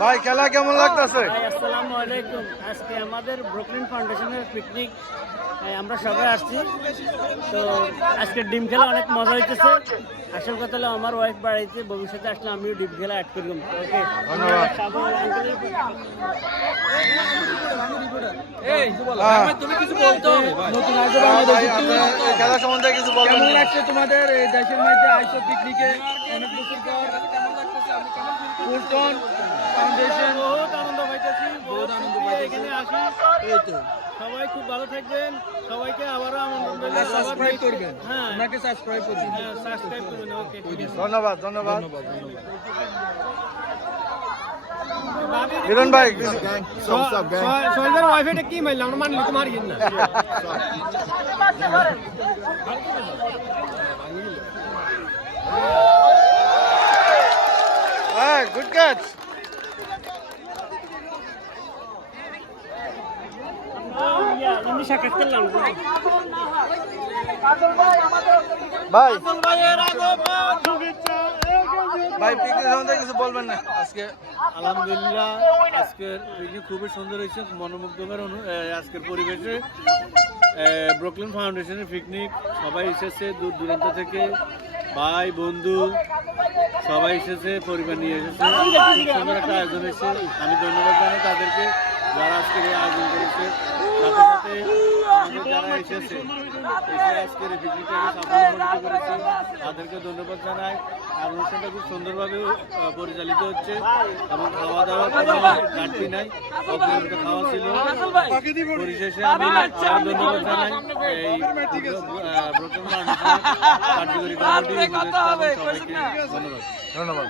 ভাই খেলা কেমন লাগতেছে? ভাই আসসালামু আলাইকুম। আজকে আমাদের ব্রুকলিন ফাউন্ডেশনের পিকনিক, আমরা সবাই আসছি। তো আজকে ডিম খেলা অনেক মজা হইতেছে। আসল কথা হলো আমার ওয়াইফ বাড়িতে, ভবিষ্যতে আসলে আমিও ডিম খেলা অ্যাড করব। ওকে, ধন্যবাদ। তুমি কিছু বলতো নতুন আয়োজন খেলা সম্বন্ধে কিছু বলবেন? কেমন লাগছে তোমাদের এই দেশের মধ্যে আইসো পিকনিকে? অনেক বছর পর কেমন লাগতেছে? আপনি কেমন ফুলটন ফাউন্ডেশন বহুত আনন্দ পাইতেছি, বহুত আনন্দ খুশি পাইতেছি। এখানে আসি। এই তো সবাই খুব ভালো থাকবেন, সবাইকে আবারও আমন্ত্রণ রইল। সাবস্ক্রাইব করবেন, হ্যাঁ ওনাকে সাবস্ক্রাইব করবেন। হ্যাঁ, সাবস্ক্রাইব করবেন। ওকে, ঠিক আছে। ধন্যবাদ ধন্যবাদ। ধন্যবাদ ধন্যবাদ। হিরণ ভাই সোহেলের ওয়াইফ এটা কি মারলাম, আমরা মানলি তো মারি না। হ্যাঁ, গুড ক্যাচ। এমনি সাক্ষাৎ করলাম। ভাই ভাই পিকনিক সম্বন্ধে কিছু বলবেন না আজকে? আলহামদুলিল্লাহ, আজকের পিকনিক খুবই সুন্দর হয়েছে, মনোমুগ্ধকর আজকের পরিবেশে। ব্রুকলিন ফাউন্ডেশনের পিকনিক, সবাই এসেছে দূর দূরান্ত থেকে, ভাই বন্ধু সবাই এসেছে, পরিবার নিয়ে এসেছে। খুব সুন্দর একটা আয়োজন হয়েছে। আমি ধন্যবাদ জানাই তাদেরকে যারা আজকের এই আয়োজন করেছে। সাথে সাথে আমাদের যারা এসেছে এসে আজকের এই পিকনিকটাকে সাফল্যমণ্ডিত করেছে তাদেরকে ধন্যবাদ জানাই। আর অনুষ্ঠানটা খুব সুন্দরভাবে পরিচালিত হচ্ছে এবং খাওয়া দাওয়ার কোনো ঘাটতি নাই, অপরিমিত খাওয়া ছিল। পরিশেষে আমি ধন্যবাদ জানাই এই ব্রুকলিন ফাউন্ডেশনের কার্যকরী কমিটি উপদেষ্টা এবং সবাইকে ধন্যবাদ। ধন্যবাদ।